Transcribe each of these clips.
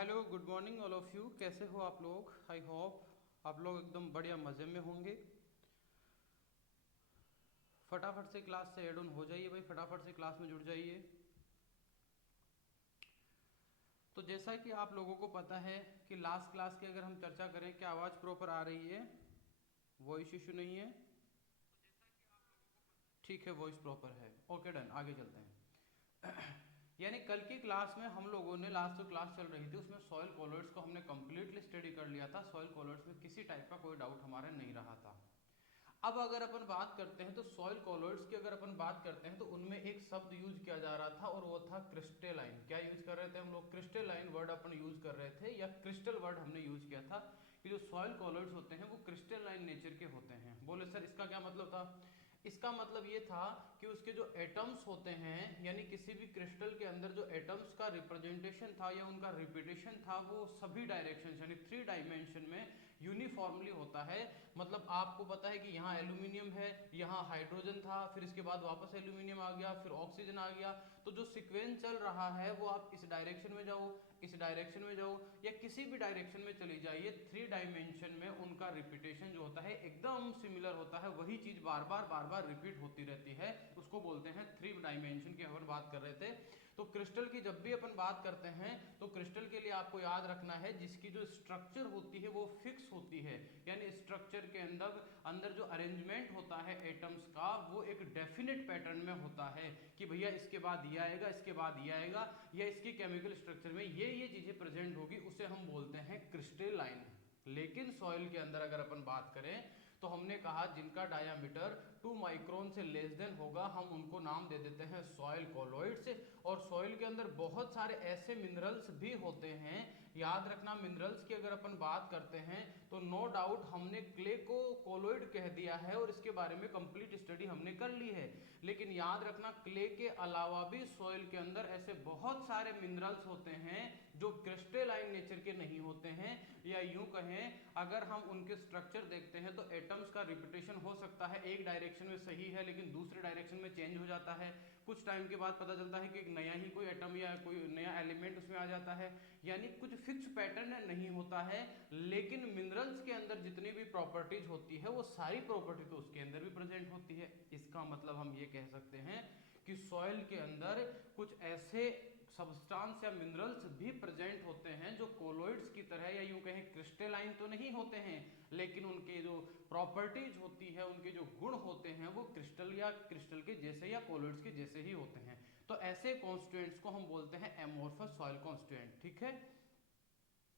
Hello good morning all of you. कैसे हो आप लोग? आई होप आप लोग एकदम बढ़िया मज़े में होंगे। फटाफट से क्लास से एड ऑन हो जाइए भाई, फटाफट से क्लास में जुड़ जाइए। तो जैसा कि आप लोगों को पता है कि लास्ट क्लास की अगर हम चर्चा करें, क्या आवाज़ प्रॉपर आ रही है? वॉइस इशू नहीं है? ठीक है, वॉइस प्रॉपर है। ओके डन, आगे चलते हैं। यानी कल की क्लास में हम लोगों ने, लास्ट जो क्लास चल रही थी उसमें सॉइल कॉलर्स को हमने कंप्लीटली स्टडी कर लिया था। सॉइल कॉलर्स में किसी टाइप का कोई डाउट हमारा नहीं रहा था। अब अगर अपन बात करते हैं तो सॉइल कॉलर्स की अगर अपन बात करते हैं तो उनमें एक शब्द यूज किया जा रहा था और वो था क्रिस्टेलाइन। क्या यूज कर रहे थे हम लोग? क्रिस्टेलाइन वर्ड अपन यूज कर रहे थे, या क्रिस्टल वर्ड हमने यूज किया था कि जो सॉइल कॉलर्स होते हैं वो क्रिस्टेलाइन नेचर के होते हैं। बोले सर इसका क्या मतलब था? इसका मतलब ये था कि उसके जो एटम्स होते हैं, यानी किसी भी क्रिस्टल के अंदर जो एटम्स का रिप्रेजेंटेशन था या उनका रिपीटेशन था, वो सभी डायरेक्शन यानी 3 डायमेंशन में यूनिफॉर्मली होता है। मतलब आपको पता है कि यहाँ एल्यूमिनियम है, यहाँ हाइड्रोजन था, फिर इसके बाद वापस एल्यूमिनियम आ गया, फिर ऑक्सीजन आ गया। तो जो सीक्वेंस चल रहा है वो आप इस डायरेक्शन में जाओ, इस डायरेक्शन में जाओ, या किसी भी डायरेक्शन में चली जाइए, 3 डायमेंशन में उनका रिपीटेशन जो होता है एकदम सिमिलर होता है। वही चीज बार बार रिपीट होती रहती है, उसको बोलते हैं 3 डायमेंशन की अपन बात कर रहे थे। तो क्रिस्टल की जब भी अपन बात करते हैं तो क्रिस्टल के लिए आपको याद रखना है जिसकी जो स्ट्रक्चर होती है वो फिक्स होती है, यानी स्ट्रक्चर के अंदर अंदर जो अरेंजमेंट होता है एटम्स का वो एक डेफिनेट पैटर्न में होता है कि भैया इसके बाद ये आएगा, इसके बाद ये आएगा, या इसकी केमिकल स्ट्रक्चर में ये चीजें प्रेजेंट होगी, उसे हम बोलते हैं क्रिस्टलाइन। लेकिन सॉइल के अंदर अगर अपन बात करें तो हमने कहा जिनका डायामीटर 2 माइक्रोन से लेस देन होगा हम उनको नाम दे देते हैं सॉइल कॉलोइड्स। और सॉइल के अंदर बहुत सारे ऐसे मिनरल्स भी होते हैं। याद रखना, मिनरल्स की अगर अपन बात करते हैं तो नो डाउट हमने क्ले को कोलोइड कह दिया है और इसके बारे में कंप्लीट स्टडी हमने कर ली है। लेकिन याद रखना, क्ले के अलावा भी सॉइल के अंदर ऐसे बहुत सारे मिनरल्स होते हैं जो क्रिस्टलाइन नेचर के नहीं होते हैं, या यूं कहें अगर हम उनके स्ट्रक्चर देखते हैं तो एटम्स का रिपीटेशन हो सकता है, एक डायरेक्शन में सही है लेकिन दूसरे डायरेक्शन में चेंज हो जाता है। कुछ टाइम के बाद पता चलता है कि एक नया ही कोई एटम या कोई नया एलिमेंट उसमें आ जाता है, यानी कुछ फिक्स पैटर्न नहीं होता है। लेकिन मिनरल्स के अंदर जितनी भी प्रॉपर्टीज होती है वो सारी प्रॉपर्टी तो उसके अंदर भी प्रेजेंट होती है। इसका मतलब हम ये कह सकते हैं कि सॉइल के अंदर कुछ ऐसे सब्सटेंस या मिनरल्स भी प्रेजेंट होते हैं जो कोलोइड्स की तरह, या यूं कहें क्रिस्टलाइन तो नहीं होते हैं, लेकिन उनके जो प्रॉपर्टीज होती है, उनके जो गुण होते हैं वो क्रिस्टल या क्रिस्टल के जैसे या कोलोइड्स के जैसे ही होते हैं। तो ऐसे कॉन्स्टिट्यूएंट्स को हम बोलते हैं एमोर्फस सॉइल कॉन्स्टिट्यूएंट। ठीक है।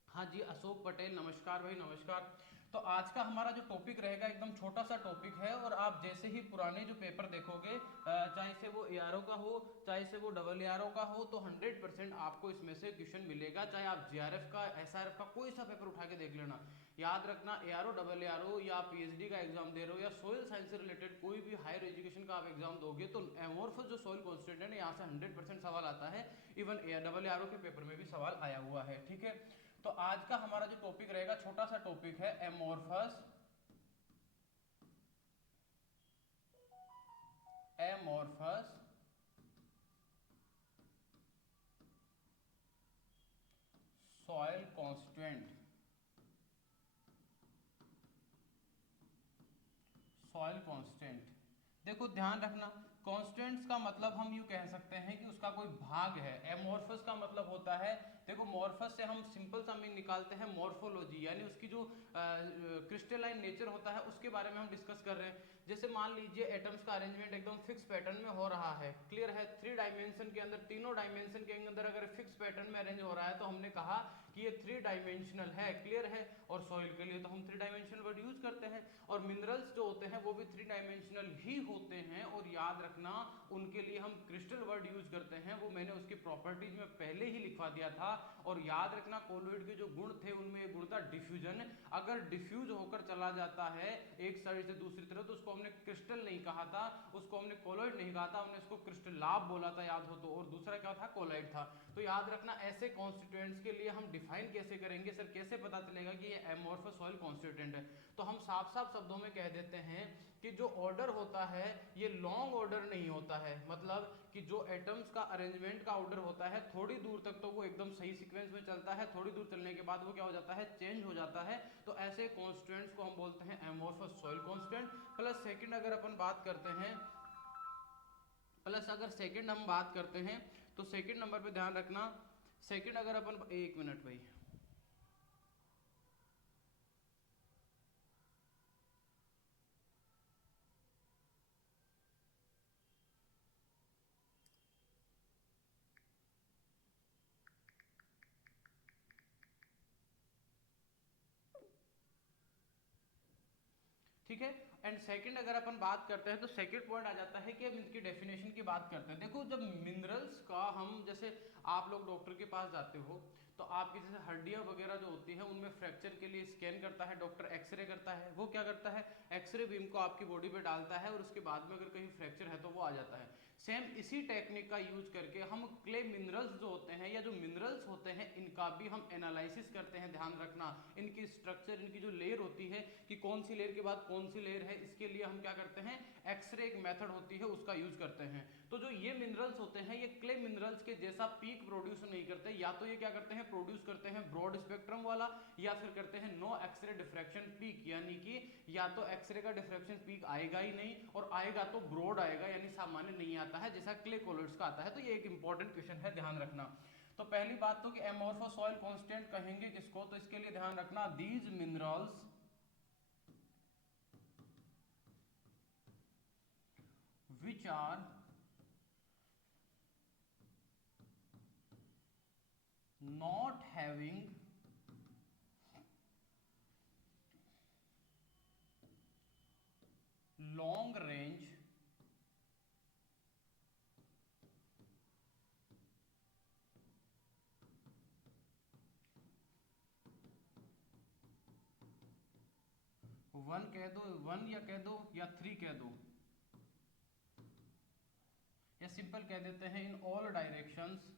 हाँ जी, अशोक पटेल नमस्कार भाई, नमस्कार। तो आज का हमारा जो टॉपिक रहेगा एकदम छोटा सा टॉपिक है, और आप जैसे ही पुराने जो पेपर देखोगे, चाहे से वो एआरओ का हो चाहे से वो डबल एआरओ का हो, तो 100% आपको इसमें से क्वेश्चन मिलेगा। चाहे आप जीआरएफ का, एसआरएफ का कोई सा पेपर उठा के देख लेना। याद रखना, एआरओ डबल एआरओ या पीएचडी का एग्जाम दे रहे हो या सोइल साइंस से रिलेटेड कोई भी हायर एजुकेशन का आप एग्जाम दोगे तो एमोर्फस जो सोइल कॉन्स्टिट्यूएंट है यहाँ से 100% सवाल आता है। इवन डबल एआरओ के पेपर में भी सवाल आया हुआ है। ठीक है। तो आज का हमारा जो टॉपिक रहेगा, छोटा सा टॉपिक है amorphous amorphous soil constituent. Soil constant, देखो ध्यान रखना, कांस्टेंट्स का मतलब हम यूं कह सकते हैं कि उसका कोई भाग है। एमोर्फस का मतलब होता है, देखो मॉर्फस से हम सिंपल सा मीनिंग निकालते हैं मॉर्फोलॉजी, यानी उसकी जो क्रिस्टलाइन नेचर होता है उसके बारे में हम डिस्कस कर रहे हैं। जैसे मान लीजिए एटम्स का अरेंजमेंट एकदम फिक्स पैटर्न में हो रहा है, क्लियर है, 3 डायमेंशन के अंदर, तीनों डायमेंशन के अंदर अगर फिक्स पैटर्न में अरेंज हो रहा है तो हमने कहा कि ये 3 डायमेंशनल है, क्लियर है। और सॉइल के लिए तो हम 3 डायमेंशनल वर्ड यूज करते हैं, और मिनरल्स जो होते हैं वो भी 3 डायमेंशनल ही होते हैं। और याद रखना, उनके लिए हम क्रिस्टल वर्ड यूज करते हैं, वो मैंने उसकी प्रॉपर्टीज में पहले ही लिखवा दिया था। और याद रखना, कोलोइड के जो गुण थे उनमें एक गुण था डिफ्यूजन। अगर डिफ्यूज होकर चला जाता है एक साइड से दूसरी तरफ तो उसको हमने क्रिस्टल नहीं कहा था, उसको हमने कोलोइड नहीं कहा था, हमने उसको क्रिस्टलाब बोला था, याद हो तो। और दूसरा क्या था? कोलाइड था। तो याद रखना, ऐसे कॉन्स्टिट्यूएंट्स के लिए हम डिफाइन कैसे करेंगे? सर कैसे पता चलेगा कि ये एमोर्फस सॉइल कॉन्स्टिट्यूएंट है? तो हम साफ साफ शब्दों में कह देते हैं कि जो ऑर्डर होता है ये लॉन्ग ऑर्डर नहीं होता है। मतलब कि जो एटम्स का अरेंजमेंट का ऑर्डर होता है थोड़ी दूर तक तो वो एकदम सही सीक्वेंस में चलता है, थोड़ी दूर चलने के बाद वो क्या हो जाता है, चेंज हो जाता है। तो ऐसे कॉन्स्टेंट्स को हम बोलते हैं amorphous soil constant. Plus second अगर अपन बात करते हैं, प्लस अगर सेकंड हम बात करते हैं तो सेकंड नंबर पे ध्यान रखना, सेकंड अगर अपन, एक मिनट भाई, ठीक है। एंड सेकंड अगर अपन बात करते हैं तो सेकंड पॉइंट आ जाता है कि अब इनकी डेफिनेशन की बात करते हैं। देखो जब मिनरल्स का हम, जैसे आप लोग डॉक्टर के पास जाते हो तो आपकी जैसे हड्डियां वगैरह जो होती है उनमें फ्रैक्चर के लिए स्कैन करता है डॉक्टर, एक्सरे करता है। वो क्या करता है, एक्सरे बीम को आपकी बॉडी पे डालता है और उसके बाद में अगर कहीं फ्रैक्चर है तो वो आ जाता है। सेम इसी टेक्निक का यूज करके हम क्ले मिनरल्स जो होते हैं या जो मिनरल्स होते हैं इनका भी हम एनालिसिस करते हैं। ध्यान रखना इनकी स्ट्रक्चर, इनकी जो लेयर होती है कि कौन सी लेयर के बाद कौन सी लेयर है, इसके लिए हम क्या करते हैं, एक्सरे एक मेथड होती है उसका यूज करते हैं। तो जो ये मिनरल्स होते हैं ये क्ले मिनरल्स के जैसा पीक प्रोड्यूस नहीं करते, या तो ये क्या करते हैं, प्रोड्यूस करते हैं ब्रॉड स्पेक्ट्रम वाला, या फिर करते हैं नो एक्सरे डिफ्रैक्शन पीक, यानी कि या तो एक्सरे का डिफ्रैक्शन पीक आएगा ही नहीं, और आएगा तो ब्रॉड आएगा यानी सामान्य नहीं आता है जैसा क्ले कॉलर्स का आता है। तो ये एक इंपॉर्टेंट क्वेश्चन है, ध्यान रखना। तो पहली बात तो कि एमोर्फस सॉइल कांस्टेंट कहेंगे किसको, तो इसके लिए ध्यान रखना these minerals which are not having long range one कह दो, वन या कह दो या थ्री कह दो, या सिंपल कह देते हैं in all directions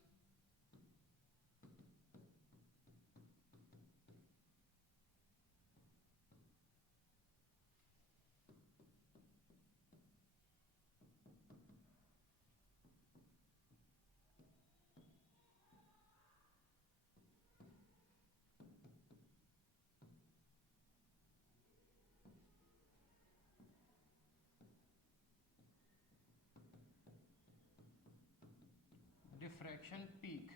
diffraction peak.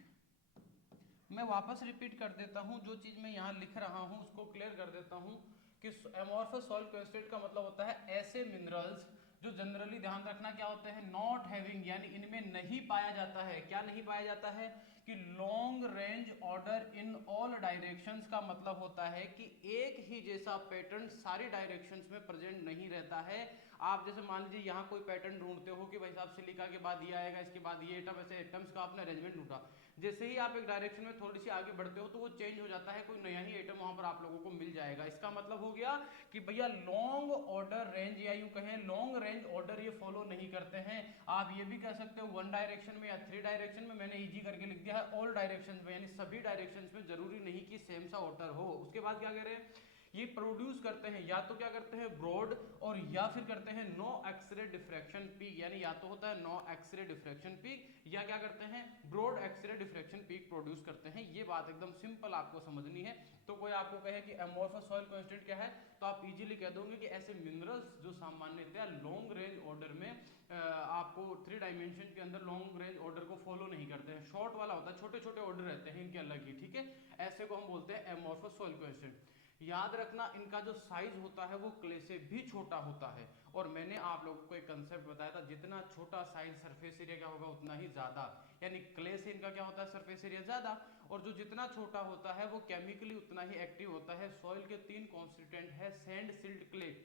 मैं वापस रिपीट कर देता हूं, जो चीज मैं यहां लिख रहा हूं उसको क्लियर कर देता हूं कि एमोर्फस सॉइल कांस्टेंट का मतलब होता है ऐसे मिनरल्स जो जनरली, ध्यान रखना क्या होते हैं, नॉट हैविंग, यानी इनमें नहीं पाया जाता है, क्या नहीं पाया जाता है, कि long range order in all directions का मतलब होता है कि एक ही जैसा पैटर्न सारी डायरेक्शंस में प्रेजेंट नहीं रहता है। आप जैसे मान लीजिए यहाँ कोई पैटर्न ढूंढते हो कि भाई साहब सिलिका के बाद ये आएगा, इसके बाद ये एटम, ऐसे एटम्स का आपने अरेंजमेंट ढूंढा, जैसे ही आप एक डायरेक्शन में थोड़ी सी आगे बढ़ते हो तो वो चेंज हो जाता है, कोई नया ही एटम वहां पर आप लोगों को मिल जाएगा। इसका मतलब हो गया कि भैया लॉन्ग ऑर्डर रेंज, या यूं कहें लॉन्ग रेंज ऑर्डर ये फॉलो नहीं करते हैं। आप ये भी कह सकते हो वन डायरेक्शन में या थ्री डायरेक्शन में, मैंने इजी करके लिख दिया है ऑल डायरेक्शन में, यानी सभी डायरेक्शन में, जरूरी नहीं कि सेम सा ऑर्डर हो। उसके बाद क्या कह रहे हैं, ये प्रोड्यूस करते हैं, या तो क्या करते हैं ब्रॉड, और या फिर करते हैं नो एक्सरे डिफ्रैक्शन पीक, यानी या तो होता है नो एक्सरे डिफ्रैक्शन पीक, या क्या करते हैं broad x ray diffraction peak produce करते हैं। ये बात एकदम सिंपल आपको समझनी है। तो कोई आपको कहे कि एमोर्फस सॉइल कांस्टेंट क्या है, तो आप इजीली कह दोगे कि ऐसे मिनरल्स जो सामान्यतया लॉन्ग रेंज ऑर्डर में आपको थ्री डायमेंशन के अंदर लॉन्ग रेंज ऑर्डर को फॉलो नहीं करते हैं, शॉर्ट वाला होता है, छोटे छोटे ऑर्डर रहते हैं इनके अलग ही, ठीक है, ऐसे को हम बोलते हैं एमोर्फस सॉइल कांस्टेंट। याद रखना इनका जो साइज होता है वो क्ले से भी छोटा होता है, और मैंने आप लोगों को एक कंसेप्ट बताया था, जितना छोटा साइज सरफेस एरिया क्या होगा उतना ही ज्यादा, यानी क्ले से इनका क्या होता है सरफेस एरिया ज्यादा, और जो जितना छोटा होता है वो केमिकली उतना ही एक्टिव होता है। सॉइल के तीन कॉन्स्टिट्यूएंट है, सैंड, सिल्ट, क्ले,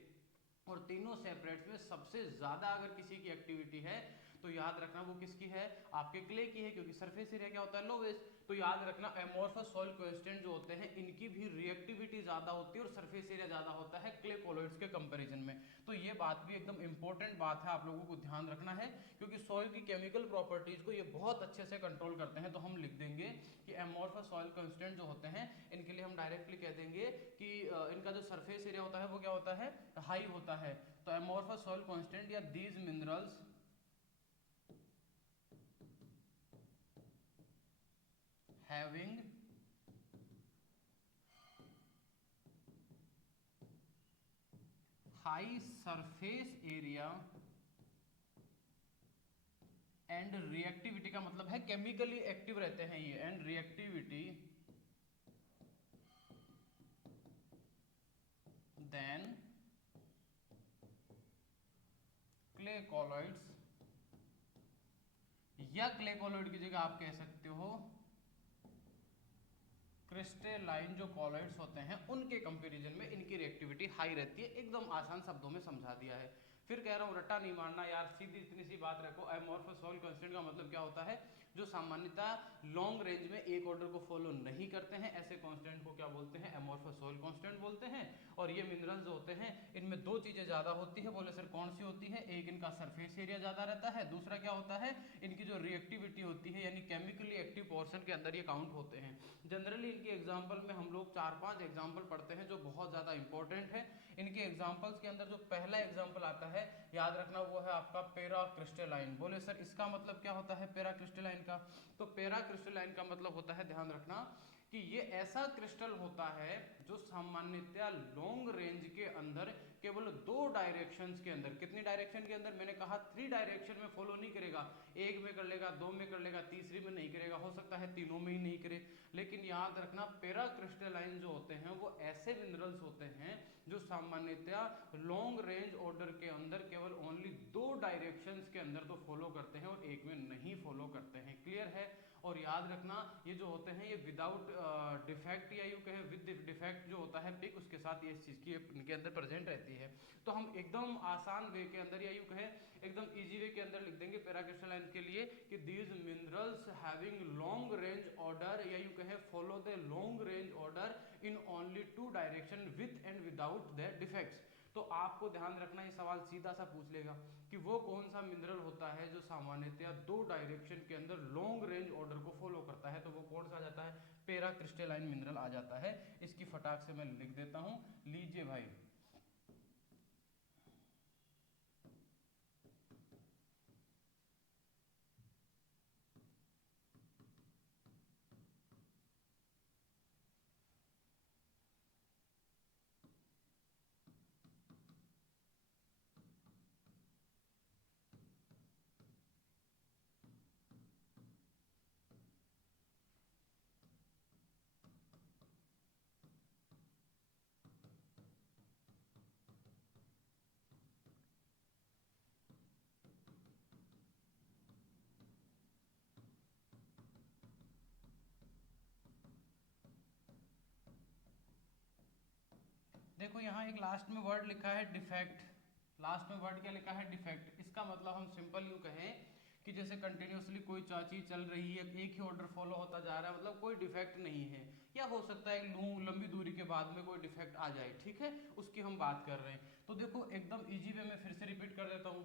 और तीनों सेपरेट्स में सबसे ज्यादा अगर किसी की एक्टिविटी है तो याद रखना वो किसकी है, आपके क्ले की है, क्योंकि सरफेस एरिया क्या होता है लोवेस्ट। तो याद रखना एमोर्फस सॉइल कांस्टेंट जो होते हैं इनकी भी रिएक्टिविटी ज्यादा होती है और सरफेस एरिया ज्यादा होता है क्ले कॉलॉइड्स के कंपैरिजन में। तो ये बात भी एकदम इंपॉर्टेंट बात है, आप लोगों को ध्यान रखना है, क्योंकि सॉइल की केमिकल प्रॉपर्टीज को ये बहुत अच्छे से कंट्रोल करते हैं। तो हम लिख देंगे कि एमोर्फस सॉइल कांस्टेंट जो होते हैं इनके लिए हम डायरेक्टली कह देंगे कि इनका जो सरफेस एरिया होता है वो क्या होता है, हाई होता है। तो एमोर्फस सॉइल कांस्टेंट या these minerals having high surface area and reactivity का मतलब है केमिकली एक्टिव रहते हैं ये, and reactivity then clay colloids, या क्ले कॉलॉइड की जगह आप कह सकते हो क्रिस्टलाइन जो कॉलॉइड्स होते हैं उनके कंपैरिजन में इनकी रिएक्टिविटी हाई रहती है। एकदम आसान शब्दों में समझा दिया है। फिर कह रहा हूँ रट्टा नहीं मारना यार, सीधी इतनी सी बात रखो। एमोर्फस सॉइल कांस्टेंट का मतलब क्या होता है? जो सामान्यतः लॉन्ग रेंज में एक ऑर्डर को फॉलो नहीं करते हैं, ऐसे कांस्टेंट को क्या बोलते हैं? एमोर्फस सॉइल कांस्टेंट बोलते हैं। और ये मिनरल्स जो होते हैं इनमें दो चीजें ज्यादा होती है। बोले सर कौन सी होती है? एक इनका सरफेस एरिया ज्यादा रहता है, दूसरा क्या होता है? इनकी जो रिएक्टिविटी होती है यानी केमिकली एक्टिव पोर्शन के अंदर ये काउंट होते हैं। जनरली इनके एग्जाम्पल में हम लोग 4-5 एग्जाम्पल पढ़ते हैं जो बहुत ज्यादा इंपॉर्टेंट है। इनके एग्जाम्पल्स के अंदर जो पहला एग्जाम्पल आता है, याद रखना, वो है आपका पेरा क्रिस्टलाइन। बोले सर इसका मतलब क्या होता है पेरा क्रिस्टलाइन का? तो पेरा क्रिस्टलाइन का मतलब होता है, ध्यान रखना, कि ये ऐसा क्रिस्टल होता है जो सामान्यतया लॉन्ग रेंज के अंदर केवल 2 डायरेक्शंस के अंदर, कितनी डायरेक्शन के अंदर? मैंने कहा 3 डायरेक्शन में फॉलो नहीं करेगा। एक में कर लेगा, 2 में कर लेगा, तीसरी में नहीं करेगा, हो सकता है तीनों में ही नहीं करे। लेकिन याद रखना पेरा क्रिस्टलाइन जो होते हैं वो ऐसे मिनरल्स होते हैं जो सामान्यतया लॉन्ग रेंज ऑर्डर के अंदर केवल ओनली 2 डायरेक्शंस के अंदर तो फॉलो करते हैं और एक में नहीं फॉलो करते हैं। क्लियर है? और याद रखना ये जो होते हैं ये विदाउट डिफेक्ट या यूं कहें विद डिफेक्ट जो होता है पिक, उसके साथ ये इस चीज की इनके अंदर प्रेजेंट रहती है। तो हम एकदम आसान वे के अंदर या यूं कहें एकदम इजी वे के अंदर लिख देंगे पेरा क्रिस्टलाइन के लिए कि these minerals having long range order, या यूं कहें follow the long range order in only 2 direction with and without the defects. तो आपको ध्यान रखना, ये सवाल सीधा सा पूछ लेगा कि वो कौन सा मिनरल होता है जो सामान्यतया 2 डायरेक्शन के अंदर लॉन्ग रेंज ऑर्डर को फॉलो करता है। तो वो कौन सा आ जाता है? पेरा क्रिस्टलाइन मिनरल आ जाता है। इसकी फटाक से मैं लिख देता हूं, लीजिए भाई। देखो यहाँ एक लास्ट में वर्ड लिखा है डिफेक्ट। लास्ट में वर्ड क्या लिखा है? डिफेक्ट। इसका मतलब हम सिंपल यूं कहें कि जैसे कंटिन्यूसली कोई चीज चल रही है, एक ही ऑर्डर फॉलो होता जा रहा है, मतलब कोई डिफेक्ट नहीं है। या हो सकता है लंबी दूरी के बाद में कोई डिफेक्ट आ जाए, ठीक है, उसकी हम बात कर रहे हैं। तो देखो एकदम इजी वे में फिर से रिपीट कर देता हूँ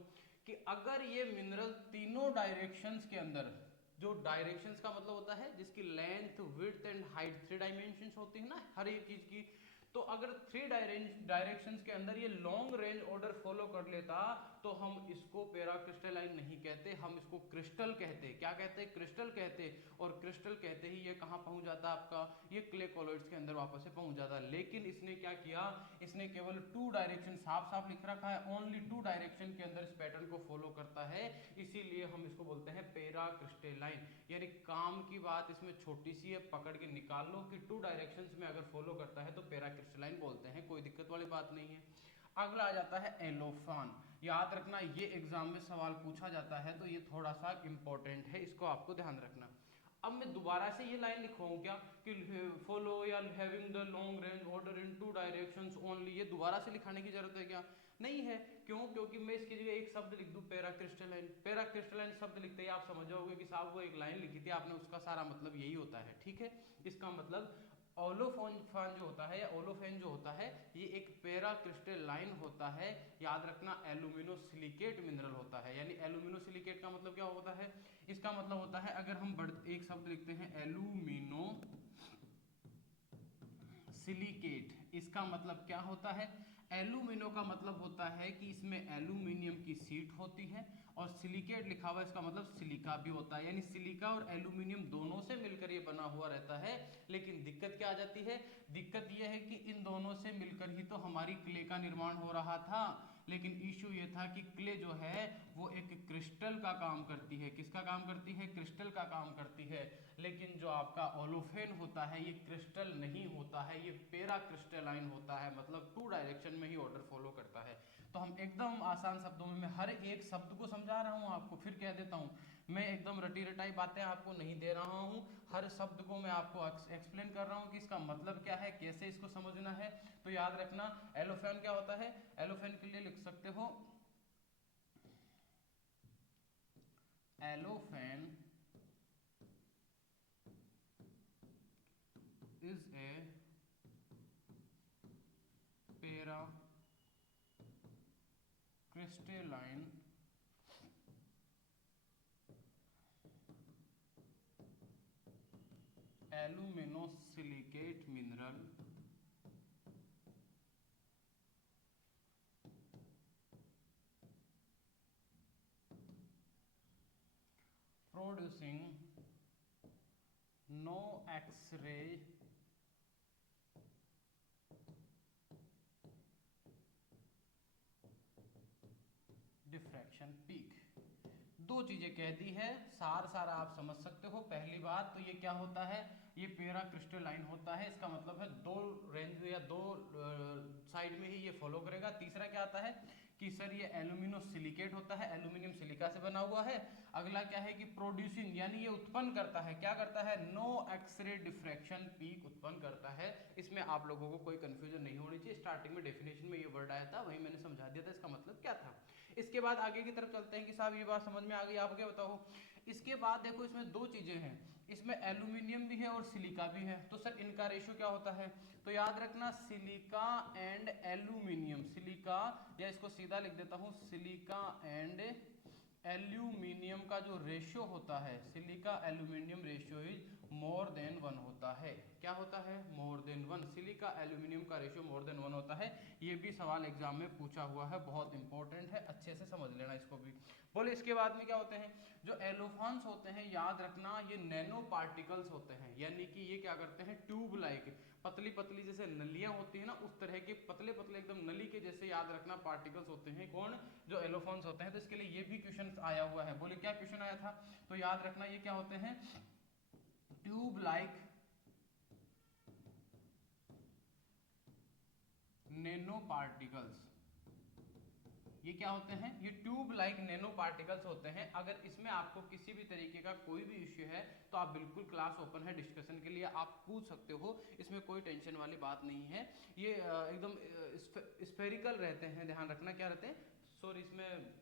कि अगर ये मिनरल तीनों डायरेक्शंस के अंदर, जो डायरेक्शंस का मतलब होता है जिसकी length width and height 3 dimensions होती है ना हर एक चीज की, तो अगर 3 डायरेक्शंस के अंदर ये लॉन्ग रेंज ऑर्डर फॉलो कर लेता तो हम इसको पेरा क्रिस्टलाइन नहीं कहते, हम इसको क्रिस्टल कहते। क्या कहते? क्रिस्टल कहते। और क्रिस्टल कहते ही ये कहाँ पहुंच जाता आपका? ये क्ले कॉलॉइड्स के अंदर वापस से पहुंच जाता। लेकिन इसने क्या किया? इसने केवल 2 डायरेक्शन, साफ साफ लिख रखा है, ओनली 2 डायरेक्शन के अंदर इस पैटर्न को फॉलो करता है, इसीलिए हम इसको बोलते हैं पेरा क्रिस्टलाइन। यानी काम की बात इसमें छोटी सी है, पकड़ के निकाल लो कि 2 डायरेक्शंस में अगर फॉलो करता है तो पेरा क्रिस्टलाइन बोलते हैं, कोई दिक्कत वाली बात नहीं है। अगला आ जाता है एलोफान। याद रखना ये एग्जाम में सवाल पूछा जाता है तो ये थोड़ा सा इंपॉर्टेंट है, इसको आपको ध्यान रखना। अब मैं दोबारा से ये लाइन लिखवाऊं क्या कि फॉलो या having the long range order in 2 directions only, ये दोबारा से लिखाने की जरूरत है क्या? नहीं है। क्यों? क्योंकि मैं इसकी जगह एक शब्द लिख दूं पेरा क्रिस्टलाइन। पेरा क्रिस्टलाइन शब्द लिखते ही आप समझ जाओगे कि साहब वो एक लाइन लिखी थी आपने, उसका सारा मतलब यही होता है, ठीक है। इसका मतलब ओलोफान जो होता है या ओलोफेन जो होता है ये एक पेरा क्रिस्टलाइन होता है। याद रखना एल्यूमिनोसिलिकेट मिनरल होता है। यानी एल्यूमिनोसिलिकेट का मतलब क्या होता है? इसका मतलब होता है, अगर हम एक शब्द लिखते हैं एल्यूमिनो सिलिकेट, इसका मतलब क्या होता है? एल्यूमिनो का मतलब होता है कि इसमें एल्यूमिनियम की सीट होती है, और सिलिकेट लिखा हुआ है इसका मतलब सिलिका भी होता है, यानी सिलिका और एल्यूमिनियम दोनों से मिलकर ये बना हुआ रहता है। लेकिन दिक्कत क्या आ जाती है, दिक्कत ये है कि इन दोनों से मिलकर ही तो हमारी क्ले का निर्माण हो रहा था, लेकिन इशू ये था कि क्ले जो है वो एक क्रिस्टल का काम करती है। किसका काम करती है, क्रिस्टल का काम करती है। लेकिन जो आपका ओलोफेन होता है ये क्रिस्टल नहीं होता है, ये पेरा क्रिस्टलाइन होता है, मतलब 2 डायरेक्शन में ही ऑर्डर फॉलो करता है। तो हम एकदम आसान शब्दों में, मैं हर एक शब्द को समझा रहा हूँ आपको, फिर कह देता हूँ मैं एकदम रटी रटाई बातें आपको नहीं दे रहा हूँ, हर शब्द को मैं आपको एक्सप्लेन कर रहा हूँ कि इसका मतलब क्या है, कैसे इसको समझना है। तो याद रखना एलोफेन क्या होता है, एलोफेन के लिए लिख सकते हो एलोफेन is a paracrystalline aluminosilicate mineral producing no X-ray diffraction peak. दो चीजें कह दी है, सार सारा आप समझ सकते हो। पहली बात तो ये क्या होता है, ये पेरा क्रिस्टलाइन होता है, इसका मतलब है दो रेंज या दो साइड में ही ये फॉलो करेगा। तीसरा क्या आता है कि सर ये एल्यूमिनो सिलिकेट होता है, एल्यूमिनियम सिलिका से बना हुआ है। अगला क्या है कि प्रोड्यूसिंग, यानी ये उत्पन्न करता है, क्या करता है, नो एक्सरे डिफ्रैक्शन पीक उत्पन्न करता है। इसमें आप लोगों को कोई कंफ्यूजन नहीं होनी चाहिए। स्टार्टिंग में डेफिनेशन में ये वर्ड आया था, वही मैंने समझा दिया था इसका मतलब क्या था। इसके बाद आगे की तरफ चलते हैं कि साहब ये बात समझ में आ गई, आप क्या बताओ। इसके बाद देखो इसमें दो चीजें हैं, इसमें एल्यूमिनियम भी है और सिलिका भी है। तो सर इनका रेशियो क्या होता है, तो याद रखना सिलिका एंड एल्यूमिनियम, सिलिका या इसको सीधा लिख देता हूं सिलिका एंड एल्यूमिनियम का जो रेशियो होता है, silica aluminium ratio is more than 1 होता है। क्या होता है, मोर देन 1। सिलिका एल्यूमिनियम का रेशियो मोर देन 1 होता है। ये भी सवाल एग्जाम में पूछा हुआ है, बहुत इंपॉर्टेंट है, अच्छे से समझ लेना इसको भी। बोले इसके बाद में क्या होते हैं, जो एलोफान्स होते हैं याद रखना ये नैनो पार्टिकल्स होते हैं, यानी कि ये क्या करते हैं, ट्यूब लाइक पतली पतली जैसे नलियां होती है ना, उस तरह के पतले पतले एकदम नली के जैसे याद रखना पार्टिकल्स होते हैं। कौन, जो एलोफान्स होते हैं। तो इसके लिए ये भी क्वेश्चन आया हुआ है। बोले क्या क्वेश्चन आया था, तो याद रखना ये क्या होते हैं, ट्यूब लाइक नैनो पार्टिकल्स। ये क्या होते हैं, ये ट्यूब लाइक नैनो पार्टिकल्स होते हैं। अगर इसमें आपको किसी भी तरीके का कोई भी इश्यू है तो आप बिल्कुल, क्लास ओपन है डिस्कशन के लिए, आप पूछ सकते हो, इसमें कोई टेंशन वाली बात नहीं है। ये एकदम स्फेरिकल रहते हैं, ध्यान रखना क्या रहते हैं, सॉरी इसमें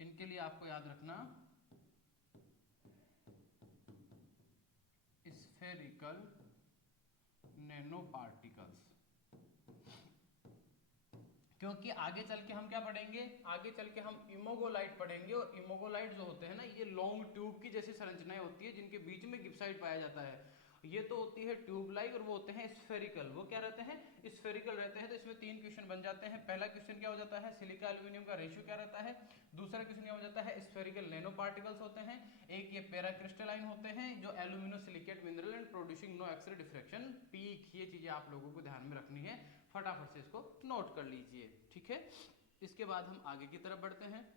इनके लिए आपको याद रखना स्फेरिकल नैनो पार्टिकल्स। क्योंकि आगे चल के हम क्या पढ़ेंगे, आगे चल के हम इमोगोलाइट पढ़ेंगे, और इमोगोलाइट जो होते हैं ना ये लॉन्ग ट्यूब की जैसी संरचनाएं होती है जिनके बीच में गिब्साइट पाया जाता है। ये तो होती है ट्यूब लाइक, और वो होते हैं स्फेरिकल। वो क्या रहते हैं, स्फेरिकल रहते हैं। तो इसमें 3 क्वेश्चन बन जाते हैं। पहला क्वेश्चन क्या हो जाता है, सिलिका एल्यूमिनियम का रेशियो क्या रहता है। दूसरा क्वेश्चन क्या हो जाता है, स्फेरिकल नैनो पार्टिकल्स होते हैं। एक ये पैराक्रिस्टलाइन होते हैं जो alumino silicate mineral and producing no x ray diffraction peak. ये चीजें आप लोगों को ध्यान में रखनी है, फटाफट से इसको नोट कर लीजिए, ठीक है। इसके बाद हम आगे की तरफ बढ़ते हैं।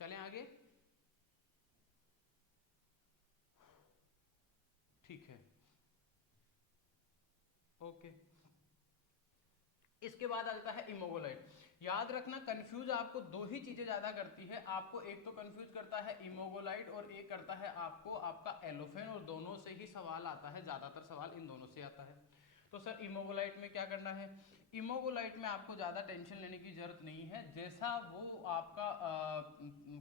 चलें आगे, ठीक है, ओके। इसके बाद आ जाता है इमोगोलाइट। याद रखना कंफ्यूज आपको दो ही चीजें ज्यादा करती है, आपको एक तो कंफ्यूज करता है इमोगोलाइट और एक करता है आपको आपका एलोफेन, और दोनों से ही सवाल आता है, ज्यादातर सवाल इन दोनों से आता है। तो सर इमोगोलाइट में क्या करना है, इमोगोलाइट में आपको ज़्यादा टेंशन लेने की जरूरत नहीं है। जैसा वो आपका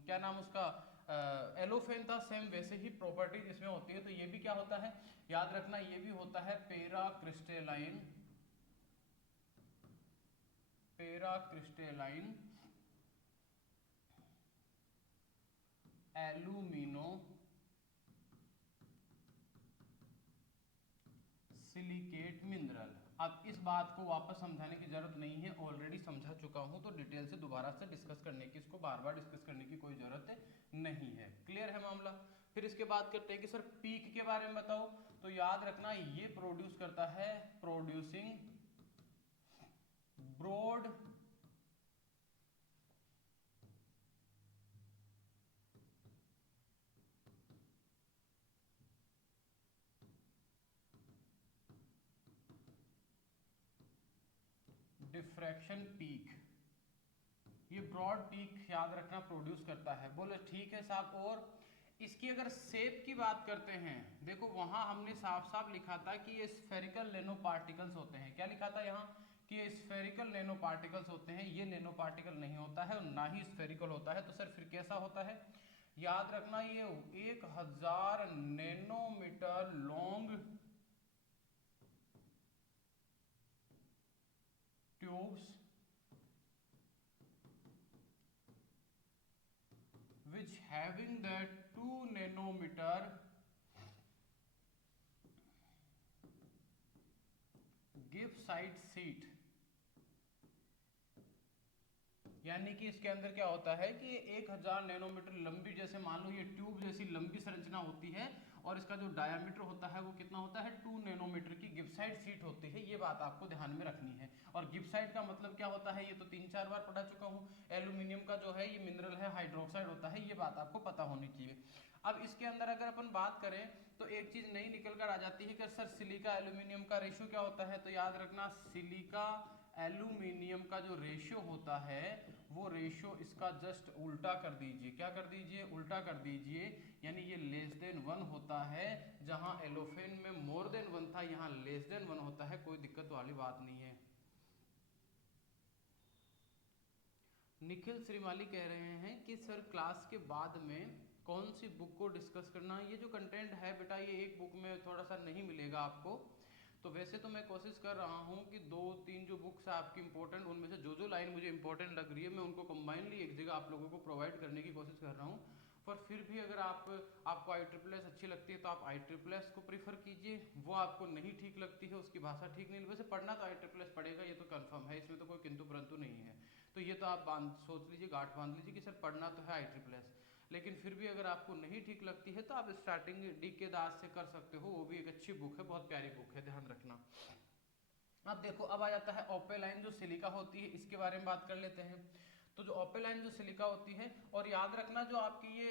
क्या नाम उसका एलोफेन था सेम वैसे ही प्रॉपर्टीज इसमें होती है। तो ये भी क्या होता है, याद रखना, ये भी होता है पैराक्रिस्टलाइन एल्यूमिनो सिलिकेट मिनरल। अब इस बात को वापस समझाने की जरूरत नहीं है, ऑलरेडी समझा चुका हूं, तो डिटेल से दोबारा से डिस्कस करने की, इसको बार बार डिस्कस करने की कोई जरूरत नहीं है। क्लियर है मामला। फिर इसके बाद करते हैं कि सर पीक के बारे में बताओ। तो याद रखना ये प्रोड्यूस करता है, प्रोड्यूसिंग ब्रॉड डिफ्रैक्शन पीक। ये ब्रॉड पीक याद रखना प्रोड्यूस करता है। बोले ठीक है साहब। और इसकी अगर शेप की बात करते हैं, देखो वहां हमने साफ साफ लिखा था कि ये स्फेरिकल नैनो पार्टिकल्स होते हैं। क्या लिखा था यहाँ कि ये स्फेरिकल नैनो पार्टिकल्स होते हैं। ये नैनो पार्टिकल नहीं होता है और ना ही स्फेरिकल होता है। तो सर फिर कैसा होता है, याद रखना ये 1000 nanometre long tubes which having that 2 nanometer gibbs side sheet। यानी कि इसके अंदर क्या होता है कि ये 1000 नैनोमीटर लंबी, जैसे मान लो ये ट्यूब जैसी लंबी संरचना होती है और इसका जो डायामीटर होता है वो कितना होता है, 2 नैनोमीटर की गिब्साइड शीट होती है। ये बात आपको ध्यान में रखनी है। और गिब्साइड का मतलब क्या होता है, ये तो 3-4 बार पढ़ा चुका हूँ। एल्यूमिनियम का जो है ये मिनरल है, हाइड्रोक्साइड होता है। ये बात आपको पता होनी चाहिए। अब इसके अंदर अगर अपन बात करें तो एक चीज नई निकल कर आ जाती है कि सर सिलिका एल्यूमिनियम का रेशियो क्या होता है। तो याद रखना सिलिका एल्यूमिनियम का जो रेशियो होता है वो रेशियो इसका जस्ट उल्टा कर दीजिए। क्या कर दीजिए, उल्टा कर दीजिए। यानी ये लेस देन 1 होता है, जहां एलोफेन में मोर देन 1 था, यहाँ लेस देन 1 होता है। कोई दिक्कत वाली बात नहीं है। निखिल श्रीमाली कह रहे हैं कि सर क्लास के बाद में कौन सी बुक को डिस्कस करना है। ये जो कंटेंट है बेटा ये एक बुक में थोड़ा सा नहीं मिलेगा आपको। तो वैसे तो मैं कोशिश कर रहा हूँ कि 2-3 जो बुक्स है आपकी इंपॉर्टेंट, उनमें से जो लाइन मुझे इंपॉर्टेंट लग रही है मैं उनको कंबाइनली एक जगह आप लोगों को प्रोवाइड करने की कोशिश कर रहा हूँ। पर फिर भी अगर आपको ISSS अच्छी लगती है तो आप ISSS को प्रीफर कीजिए। वो आपको नहीं ठीक लगती है, उसकी भाषा ठीक नहीं, वैसे पढ़ना तो ISSS पड़ेगा, ये तो कंफर्म है, इसमें तो कोई किंतु परंतु नहीं है। तो ये तो आप सोच लीजिए, गांठ बांध लीजिए कि सर पढ़ना तो है ISSS। लेकिन फिर भी अगर आपको नहीं ठीक लगती है तो आप स्टार्टिंग DK दास से कर सकते हो। वो भी एक अच्छी बुक है, बहुत प्यारी बुक है, ध्यान रखना। अब देखो अब आ जाता है ओपेलाइन जो सिलिका होती है, इसके बारे में बात कर लेते हैं। तो जो ओपेलाइन जो सिलिका होती है, और याद रखना जो आपकी ये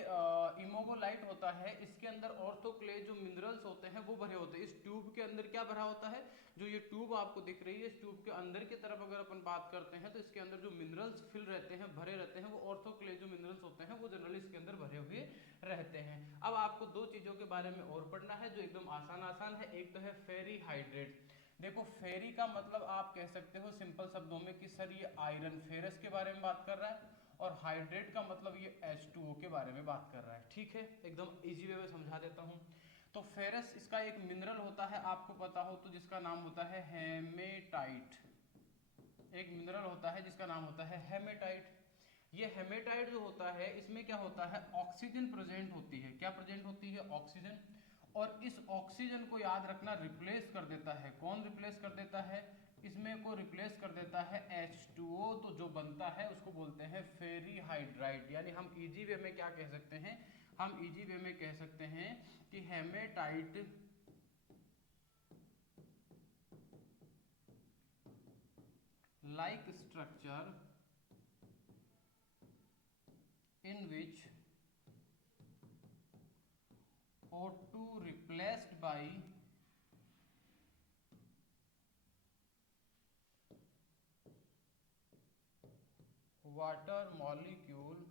इमोगोलाइट होता है इसके अंदर ऑर्थोक्ले जो मिनरल्स होते हैं वो भरे होते हैं। इस ट्यूब के अंदर क्या भरा होता है, जो ये ट्यूब आपको दिख रही है, इस ट्यूब के अंदर की तरफ अगर अपन बात करते हैं तो इसके अंदर जो मिनरल्स फिल रहते हैं, भरे रहते हैं, वो ऑर्थोक्ले जो मिनरल्स होते हैं वो जनरली इसके अंदर भरे हुए रहते हैं। अब आपको 2 चीजों के बारे में और पढ़ना है जो एकदम आसान है। एक तो है फेरी हाइड्रेट। देखो फेरी का मतलब आप कह सकते हो सिंपल शब्दों में कि सर ये आयरन फेरस के बारे में बात कर रहा है, और हाइड्रेट का मतलब ये H2O के बारे में बात कर रहा है। ठीक है, एकदम इजी वे में समझा देता हूँ। तो फेरस इसका एक मिनरल होता है, आपको पता हो तो, जिसका नाम होता है हेमेटाइट। एक मिनरल होता है जिसका नाम होता है हेमेटाइट। ये हेमेटाइट जो होता है इसमें क्या होता है, ऑक्सीजन प्रेजेंट होती है। क्या प्रेजेंट होती है, ऑक्सीजन। और इस ऑक्सीजन को याद रखना रिप्लेस कर देता है, कौन रिप्लेस कर देता है, इसमें को रिप्लेस कर देता है H2O। तो जो बनता है उसको बोलते हैं फेरी हाइड्राइड। यानी हम इजी वे में क्या कह सकते हैं, हम इजी वे में कह सकते हैं कि hematite like structure in which O2 replaced by water molecule,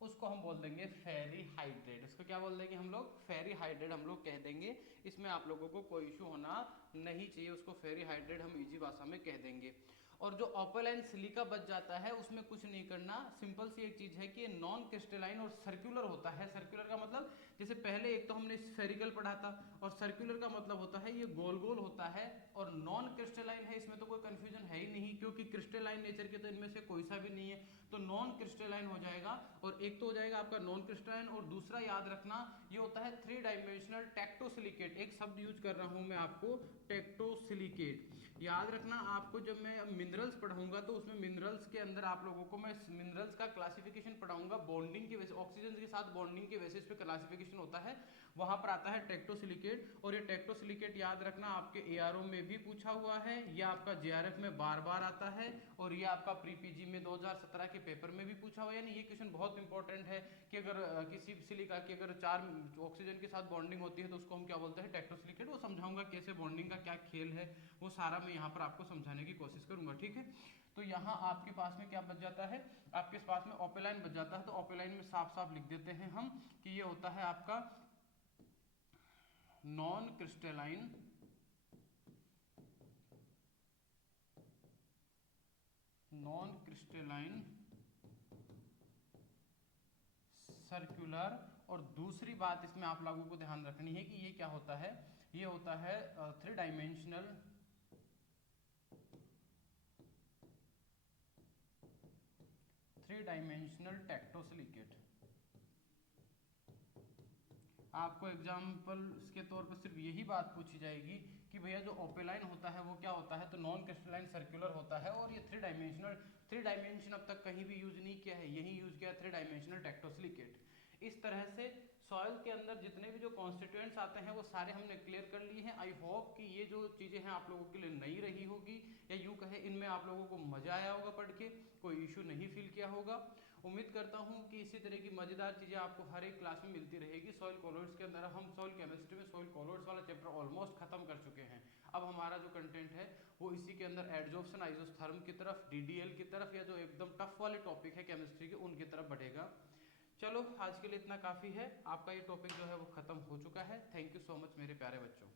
उसको हम बोल देंगे फेरी हाइड्रेट। उसको क्या बोल देंगे हम लोग, फेरी हाइड्रेट हम लोग कह देंगे। इसमें आप लोगों को कोई इशू होना नहीं चाहिए, उसको फेरी हाइड्रेट हम इजी भाषा में कह देंगे। और जो ऑपेलाइन सिलिका बच जाता है उसमें कुछ नहीं करना, सिंपल सी एक चीज है कि ये नॉन क्रिस्टलाइन और सर्कुलर होता है। सर्कुलर का मतलब जैसे पहले एक तो हमने स्फेरिकल पढ़ा था, और सर्कुलर का मतलब होता है ये गोल गोल होता है, और नॉन क्रिस्टलाइन है, इसमें तो कोई कंफ्यूजन है ही नहीं क्योंकि क्रिस्टलाइन नेचर के तो इनमें से कोई सा भी नहीं है, तो नॉन क्रिस्टलाइन हो जाएगा। और एक तो हो जाएगा आपका नॉन क्रिस्टलाइन, और दूसरा याद रखना ये होता है 3 डायमेंशनल टेक्टोसिलिकेट। एक शब्द यूज कर रहा हूं मैं आपको, टेक्टोसिलिकेट। याद रखना आपको जब मैं मिनरल्स पढ़ाऊंगा तो उसमें मिनरल्स के अंदर आप लोगों को मैं मिनरल्स का क्लासिफिकेशन पढ़ाऊंगा, बॉन्डिंग की वजह, ऑक्सीजन के साथ बॉन्डिंग के बेसिस पे क्लासिफिकेशन होता है, वहां पर आता है टेक्टोसिलिकेट। और ये टेक्टोसिलिकेट याद रखना आपके एआरओ में भी पूछा हुआ है, ये आपका जेआरएफ में बार बार आता है, और ये आपका प्री पीजी में 2017 के पेपर में भी पूछा हुआ है। यानी ये क्वेश्चन बहुत इंपॉर्टेंट है कि अगर किसी सिलिका की अगर 4 ऑक्सीजन के साथ बॉन्डिंग होती है तो उसको हम क्या बोलते हैं, टेक्टोसिलिकेट। वो समझाऊंगा कैसे बॉन्डिंग का क्या खेल है, वो सारा मैं यहाँ पर आपको समझाने की कोशिश करूंगा, ठीक है। तो यहाँ आपके पास में क्या बच जाता है, आपके पास में ओपेलाइन बच जाता है, तो ओपेलाइन में साफ साफ लिख देते हैं हम कि ये होता है आपका नॉन क्रिस्टलाइन सर्कुलर। और दूसरी बात इसमें आप लोगों को ध्यान रखनी है कि ये क्या होता है, ये होता है 3 डायमेंशनल टेक्टोसिलिकेट। आपको एग्जाम्पल के तौर पर सिर्फ यही बात पूछी जाएगी कि भैया जो ओपेलाइन होता है वो क्या होता है, तो नॉन क्रिस्टलाइन सर्कुलर होता है, और ये 3 डायमेंशन अब तक कहीं भी यूज नहीं किया है, यही यूज किया 3 डायमेंशनल टेक्टोसिलिकेट। इस तरह से सॉइल के अंदर जितने भी जो कॉन्स्टिट्यूएंट्स आते हैं वो सारे हमने क्लियर कर लिए हैं। आई होप कि ये जो चीज़ें हैं आप लोगों के लिए नई रही होगी, या यूँ कहे इनमें आप लोगों को मजा आया होगा पढ़ के, कोई इशू नहीं फील किया होगा। उम्मीद करता हूँ कि इसी तरह की मजेदार चीज़ें आपको हर एक क्लास में मिलती रहेगी। सॉइल कॉलोइड्स के अंदर हम सॉइल केमिस्ट्री में सॉइल कॉलोइड्स वाला चैप्टर ऑलमोस्ट खत्म कर चुके हैं। अब हमारा जो कंटेंट है वो इसी के अंदर एडजॉर्प्शन आइसोथर्म की तरफ, डीडीएल की तरफ, या जो एकदम टफ वाले टॉपिक है केमिस्ट्री के उनकी तरफ बढ़ेगा। चलो आज के लिए इतना काफ़ी है, आपका ये टॉपिक जो है वो खत्म हो चुका है। थैंक यू सो मच मेरे प्यारे बच्चों।